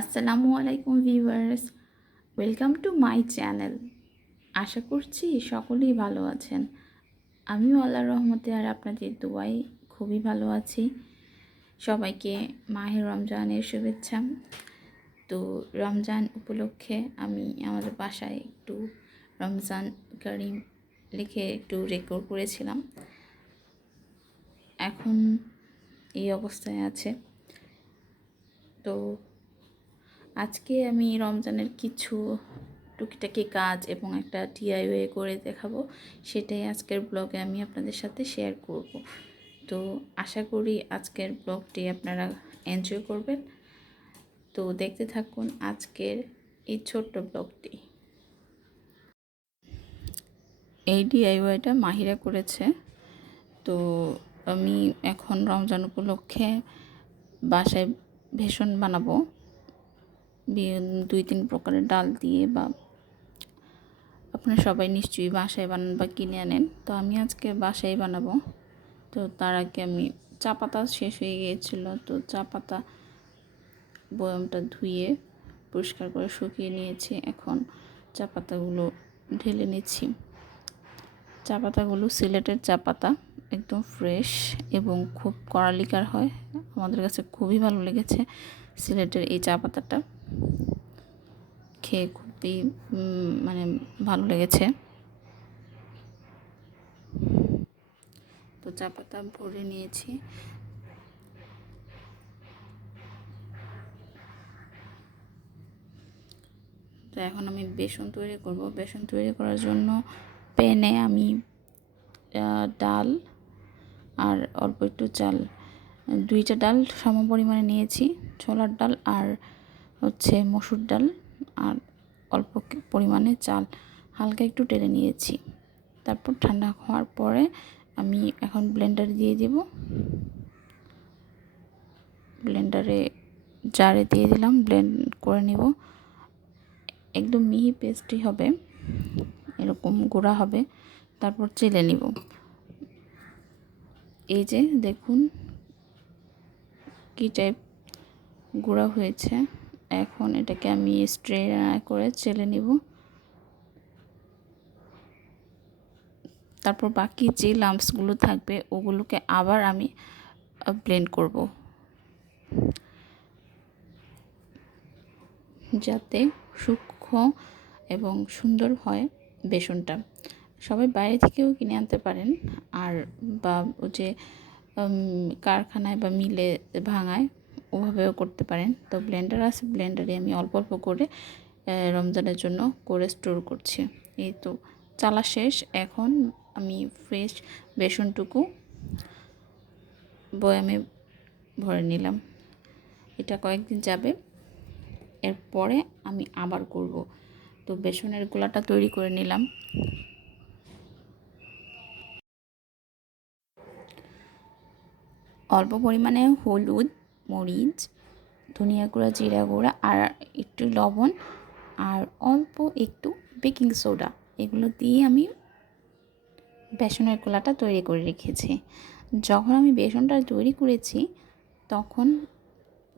আসসালামু আলাইকুম viewers, welcome to my channel. আশা করছি সকলেই ভালো আছেন। আমিও আল্লাহর রহমতে আর আপনাদের দোয়াই খুবই ভালো আছি। সবাইকে মাহের রমজানের শুভেচ্ছা। তো রমজান উপলক্ষে আমি আমাদের বাসায় একটু রমজান করিম লিখে একটু রেকর্ড করেছিলাম। এখন এই অবস্থায় আছে। তো আজকে আমি রমজানের কিছু টুকিটাকি কাজ এবং একটা টিআইওয়ে করে দেখাবো। সেটাই আজকের ব্লগে আমি আপনাদের সাথে শেয়ার করব। তো আশা করি আজকের ব্লগটি আপনারা এনজয় করবেন। তো দেখতে থাকুন আজকের এই ছোট্ট ব্লগটি। এই ডিআইওয়াইটা মাহিরা করেছে। তো আমি এখন রমজান উপলক্ষে বাসায় ভেষণ বানাবো। দুই তিন প্রকারের ডাল দিয়ে বা আপনারা সবাই নিশ্চয়ই বাসায় বানান বা কিনে আনেন। তো আমি আজকে বাসায় বানাবো। তো তার আগে আমি চা পাতা শেষ হয়ে গিয়েছিল। তো চা পাতা বয়ামটা ধুয়ে পরিষ্কার করে শুকিয়ে নিয়েছি। এখন চা পাতাগুলো ঢেলে নিচ্ছি। চা পাতাগুলো সিলেটের চা পাতা, একদম ফ্রেশ এবং খুব কড়ালিকার হয়। আমাদের কাছে খুবই ভালো লেগেছে সিলেটের এই চা পাতাটা। খেয়ে খুবই মানে ভালো লেগেছে। তো চা পাতা ভরে নিয়েছি। তো এখন আমি বেসন তৈরি করব। বেসন তৈরি করার জন্য প্যানে আমি ডাল আর অল্প একটু চাল, দুইটা ডাল সম পরিমাণে নিয়েছি, ছোলার ডাল আর হচ্ছে মসুর ডাল আর অল্প পরিমাণে চাল। হালকা একটু টেলে নিয়েছি। তারপর ঠান্ডা হওয়ার পরে আমি এখন ব্লেন্ডার দিয়ে দিব। ব্লেন্ডারে জারে দিয়ে দিলাম ব্লেন্ড করে নিব। একদম মিহি পেস্টই হবে, এরকম গুঁড়া হবে। তারপর চেলে নিব। এই যে দেখুন কী টাইপ গুঁড়া হয়েছে। এখন এটাকে আমি স্ট্রে করে চেলে নিব। তারপর বাকি যে লাম্পসগুলো থাকবে, ওগুলোকে আবার আমি ব্লেন্ড করব। যাতে সূক্ষ্ম এবং সুন্দর হয় বেসনটা। সবাই বাইরে থেকেও কিনে আনতে পারেন। আর বা ও যে কারখানায় বা মিলে ভাঙায় ওভাবেও করতে পারেন। তো ব্লেন্ডার আছে, ব্লেন্ডারে আমি অল্প অল্প করে রমজানের জন্য করে স্টোর করছি। এই তো, চালা শেষ। এখন আমি ফ্রেশ বেসনটুকু বয়ামে ভরে নিলাম। এটা কয়েকদিন যাবে। এরপরে আমি আবার করব। তো বেসনের গোলাটা তৈরি করে নিলাম। অল্প পরিমাণে হলুদ মরিচ, ধনিয়া গুঁড়া, জিরা গুঁড়া, আর একটু লবণ, আর অল্প একটু বেকিং সোডা। এগুলো দিয়ে আমি বেসনের গোলাটা তৈরি করে রেখেছি। যখন আমি বেসনটা তৈরি করেছি, তখন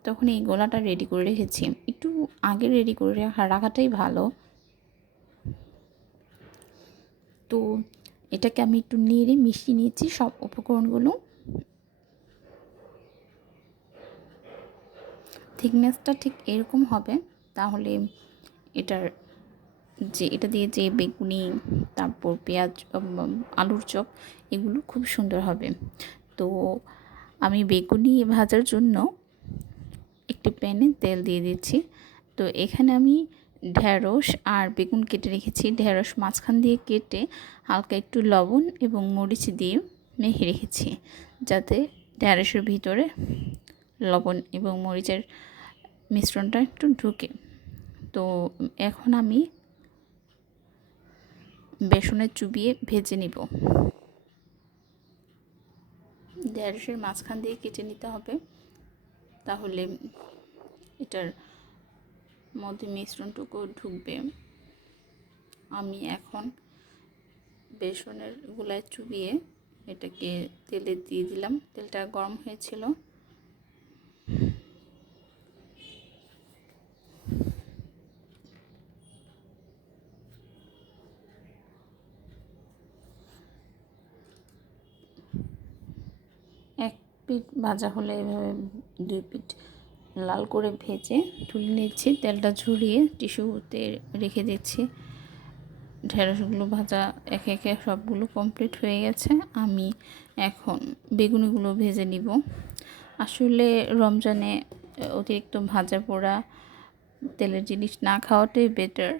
তখন এই গোলাটা রেডি করে রেখেছি। একটু আগে রেডি করে রাখা, রাখাটাই ভালো। তো এটাকে আমি একটু নেড়ে মিশিয়ে নিয়েছি সব উপকরণগুলো। থিকনেসটা ঠিক এরকম হবে, তাহলে এটার যে, এটা দিয়ে যে বেগুনি, তারপর পেঁয়াজ আলুর চপ, এগুলো খুব সুন্দর হবে। তো আমি বেগুনি ভাজার জন্য একটি প্যানে তেল দিয়ে দিচ্ছি। তো এখানে আমি ঢ্যাঁড়স আর বেগুন কেটে রেখেছি। ঢ্যাঁড়স মাঝখান দিয়ে কেটে হালকা একটু লবণ এবং মরিচ দিয়ে মেখে রেখেছি, যাতে ঢ্যাঁড়সের ভিতরে লবণ এবং মরিচের মিশ্রণটা একটু ঢুকে। তো এখন আমি বেসনে চুবিয়ে ভেজে নিব। ঢেঁড়সের মাঝখান দিয়ে কেটে নিতে হবে। তাহলে এটার মধ্যে মিশ্রণটুকু ঢুকবে। আমি এখন বেসনের গুলায় চুবিয়ে এটাকে তেলে দিয়ে দিলাম। তেলটা গরম হয়েছিল। পিঠ ভাজা হলে এভাবে দুই পিঠ লাল করে ভেজে তুলে নিচ্ছি। তেলটা ঝরিয়ে টিস্যুতে রেখে দিচ্ছি। ঢেঁড়সগুলো ভাজা একে একে সবগুলো কমপ্লিট হয়ে গেছে। আমি এখন বেগুনিগুলো ভেজে নিব। আসলে রমজানে অতিরিক্ত ভাজা পোড়া, তেলের জিনিস না খাওয়াটাই বেটার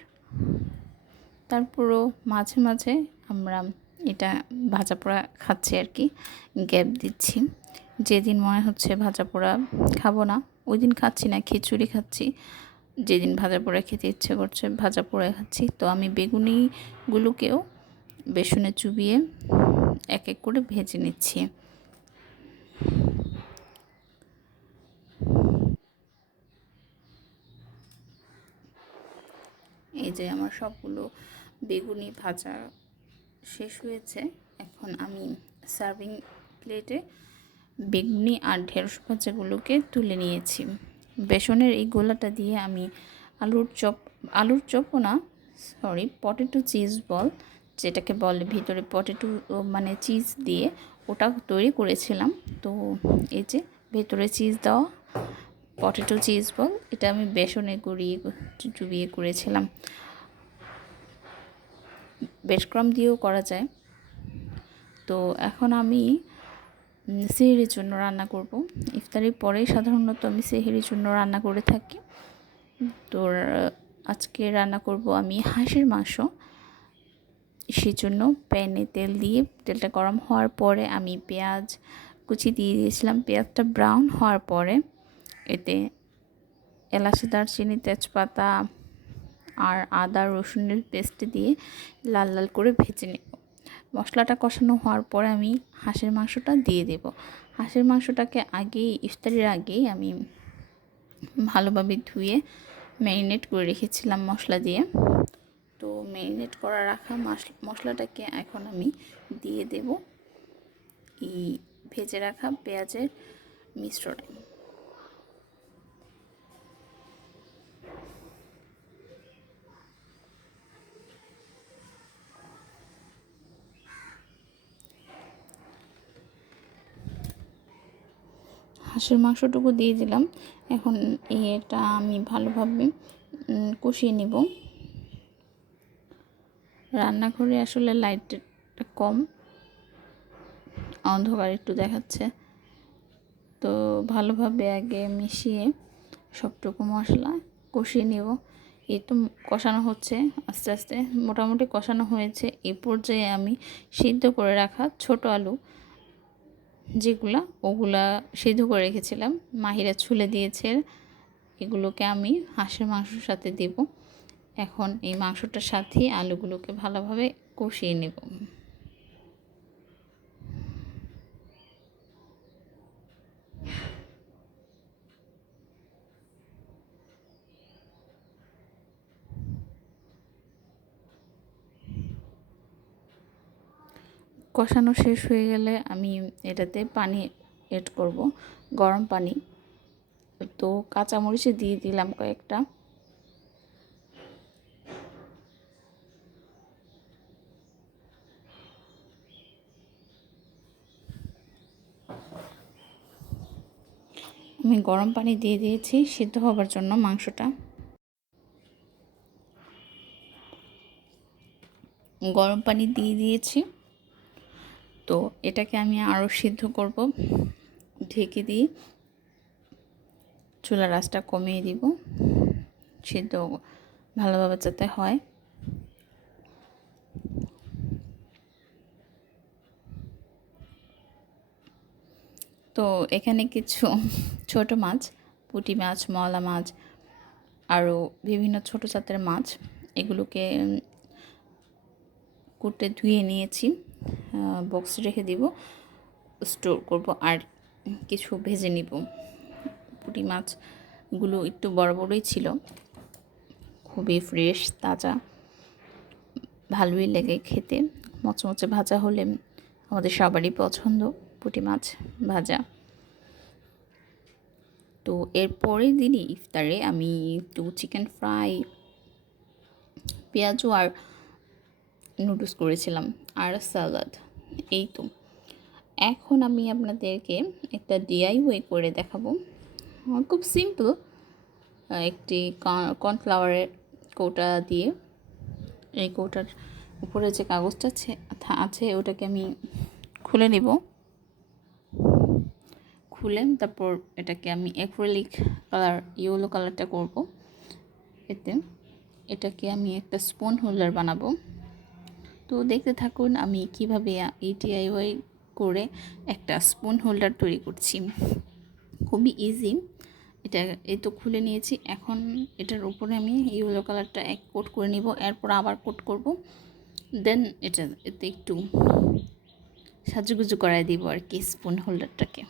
তারপরও মাঝে মাঝে আমরা এটা ভাজা পোড়া খাচ্ছি আর কি, গ্যাপ দিচ্ছি। যেদিন মনে হচ্ছে ভাজা পোড়া খাব না ওই দিন খাচ্ছি না, খিচুড়ি খাচ্ছি। যেদিন ভাজা পোড়া খেতে ইচ্ছে করছে, ভাজা পোড়া খাচ্ছি। তো আমি বেগুনিগুলোকেও বেসনে চুবিয়ে এক এক করে ভেজে নিচ্ছি। এই যে আমার সবগুলো বেগুনি ভাজা শেষ হয়েছে। এখন আমি সার্ভিং প্লেটে বেগুনি আর ঢেঁড়স ভাজাগুলোকে তুলে নিয়েছি। বেসনের এই গোলাটা দিয়ে আমি আলুর চপ, আলুর চপও না সরি পটেটো চিজ বল, যেটাকে বলে ভিতরে পটেটো মানে চিজ দিয়ে ওটা তৈরি করেছিলাম। তো এই যে ভেতরে চিজ দেওয়া পটেটো চিজ বল, এটা আমি বেসনে গড়িয়ে চুবিয়ে করেছিলাম। বেশক্রম দিয়েও করা যায়। তো এখন আমি সেহেরির জন্য রান্না করব। ইফতারির পরেই সাধারণত আমি সেহেরির জন্য রান্না করে থাকি। তো আজকে রান্না করব আমি হাঁসের মাংস। সেজন্য প্যানে তেল দিয়ে তেলটা গরম হওয়ার পরে আমি পেঁয়াজ কুচি দিয়ে দিয়েছিলাম। পেঁয়াজটা ব্রাউন হওয়ার পরে এতে এলাচি, দারচিনি, তেজপাতা আর আদা, রসুনের পেস্ট দিয়ে লাল লাল করে ভেজে নেব মশলাটা কষানো হওয়ার পরে আমি হাঁসের মাংসটা দিয়ে দেব। হাঁসের মাংসটাকে আগেই, ইফতারির আগেই আমি ভালোভাবে ধুয়ে ম্যারিনেট করে রেখেছিলাম মশলা দিয়ে। তো ম্যারিনেট করা রাখা মশলাটাকে এখন আমি দিয়ে দেব। এই ভেজে রাখা পেঁয়াজের মিশ্রণে। হাঁসের মাংসটুকু দিয়ে দিলাম। এখন এটা আমি ভালোভাবে কষিয়ে নিব। রান্নাঘরে আসলে লাইটটা কম। অন্ধকার একটু দেখাচ্ছে। তো ভালোভাবে আগে মিশিয়ে সবটুকু মশলা কষিয়ে নেব। এই তো কষানো হচ্ছে আস্তে আস্তে। মোটামুটি কষানো হয়েছে। এ পর্যায়ে আমি সিদ্ধ করে রাখা ছোট আলু যেগুলা ওগুলা সেদ্ধ করে রেখেছিলাম। মাহিরা ছুলে দিয়েছে, এগুলোকে আমি হাঁসের মাংসর সাথে দেব। এখন এই মাংসটার সাথে আলুগুলোকে ভালোভাবে কষিয়ে নেব। কষানো শেষ হয়ে গেলে আমি এটাতে পানি এড করব, গরম পানি। তো কাঁচামরিচে দিয়ে দিলাম কয়েকটা। আমি গরম পানি দিয়ে দিয়েছি, সিদ্ধ হবার জন্য মাংসটা। গরম পানি দিয়ে দিয়েছি। তো এটাকে আমি আরও সিদ্ধ করব। ঢেকে দিয়ে চুলা রাসটা কমিয়ে দিব। সিদ্ধ ভালোভাবে যাতে হয়। তো এখানে কিছু ছোট মাছ, পুঁটি মাছ মলা মাছ আরও বিভিন্ন ছোট জাতের মাছ, এগুলোকে কুটে ধুয়ে নিয়েছি। বক্স রেখে দিব স্টোর করব আর কিছু ভেজে নিব। পুঁটি মাছগুলো একটু বড় বড়ই ছিল, খুবই ফ্রেশ তাজা, ভালোই লেগে খেতে। মচমচে ভাজা হলে আমাদের সবারই পছন্দ পুঁটি মাছ ভাজা। তো এর পরের দিনই ইফতারে আমি একটু চিকেন ফ্রাই পেঁয়াজু আর নুডলস করেছিলাম। আর সালাদ, এই তো। এখন আমি আপনাদেরকে একটা ডিআইওয়াই করে দেখাবো। খুব সিম্পল একটি কর্নফ্লাওয়ারের কৌটা দিয়ে। এই কৌটার উপরে যে কাগজটা আছে আছে, ওটাকে আমি খুলে নেব। খুলে তারপর এটাকে আমি অ্যাক্রিলিক কালার ইয়েলো কালারটা করব। এতে এটাকে আমি একটা স্পুন হোল্ডার বানাবো। তো দেখতে থাকুন আমি কীভাবে এই ডিআইওয়াই করে একটা স্পুন হোল্ডার তৈরি করছি। খুবই ইজি এটা এই তো খুলে নিয়েছি। এখন এটার উপরে আমি ইয়েলো কালারটা এক কোট করে নিব, এরপর আবার কোট করব। দেন এটা এতে একটু সাজুগুজু করাই দিব আর কি স্পুন হোল্ডারটাকে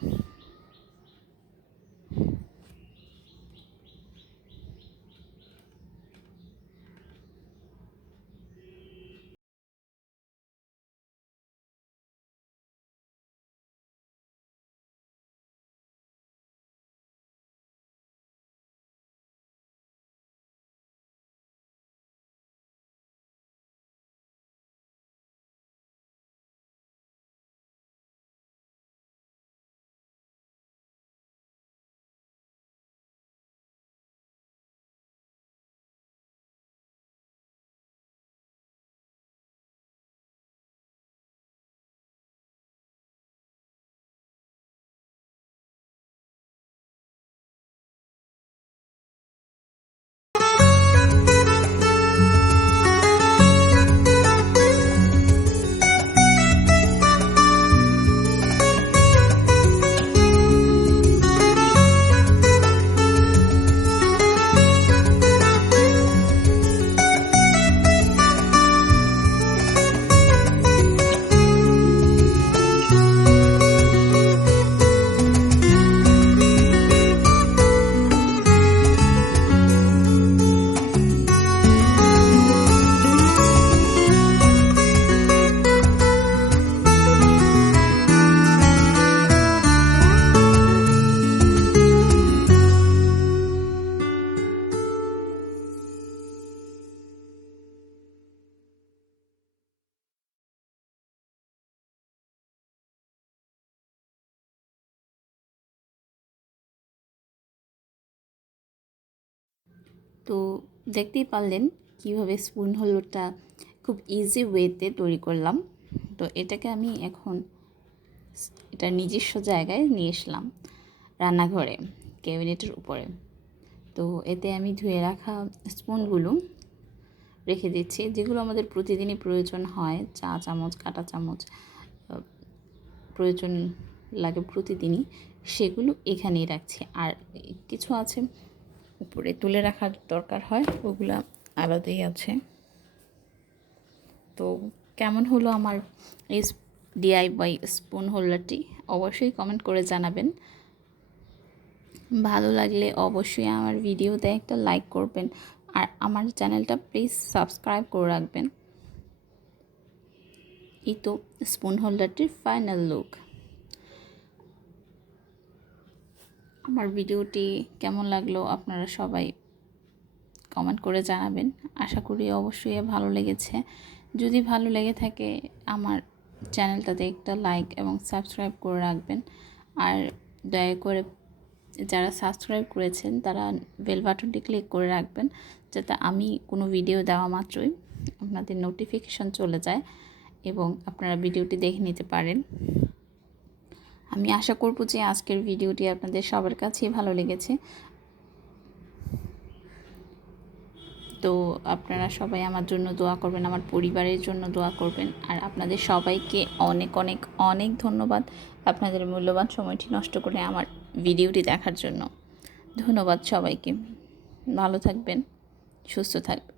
তো দেখতেই পারলেন কীভাবে স্পুন হোল্ডারটা খুব ইজি ওয়েতে তৈরি করলাম। তো এটাকে আমি এখন এটা নিজস্ব জায়গায় নিয়ে এসলাম রান্নাঘরে, ক্যাবিনেটের উপরে। তো এতে আমি ধুয়ে রাখা স্পুনগুলো রেখে দিচ্ছি, যেগুলো আমাদের প্রতিদিনই প্রয়োজন হয়, চা চামচ, কাঁটা চামচ, প্রয়োজন লাগে প্রতিদিনই, সেগুলো এখানেই রাখছি। আর কিছু আছে উপরে তুলে রাখার দরকার হয়, ওগুলা আলাদাই আছে। তো কেমন হলো আমার এই ডিআইওয়াই স্পুন হোল্ডারটি? অবশ্যই কমেন্ট করে জানাবেন। ভালো লাগলে অবশ্যই আমার ভিডিওতে একটা লাইক করবেন আর আমার চ্যানেলটা প্লিজ সাবস্ক্রাইব করে রাখবেন। এই তো স্পুন হোল্ডারটির ফাইনাল লুক। আমার ভিডিওটি কেমন লাগল আপনারা সবাই কমেন্ট করে জানাবেন। আশা করি অবশ্যই ভালো লেগেছে। যদি ভালো লেগে থাকে, আমার চ্যানেলটাতে একটা লাইক এবং সাবস্ক্রাইব করে রাখবেন। আর দয়া করে যারা সাবস্ক্রাইব করেছেন, তারা বেল বাটনটি ক্লিক করে রাখবেন, যাতে আমি কোনো ভিডিও দেওয়া মাত্রই আপনাদের নোটিফিকেশন চলে যায় এবং আপনারা ভিডিওটি দেখে নিতে পারেন। আমি আশা করব যে আজকের ভিডিওটি আপনাদের সবার কাছেই ভালো লেগেছে। তো আপনারা সবাই আমার জন্য দোয়া করবেন, আমার পরিবারের জন্য দোয়া করবেন। আর আপনাদের সবাইকে অনেক অনেক অনেক ধন্যবাদ আপনাদের মূল্যবান সময়টি নষ্ট করে আমার ভিডিওটি দেখার জন্য। ধন্যবাদ সবাইকে। ভালো থাকবেন, সুস্থ থাকবেন।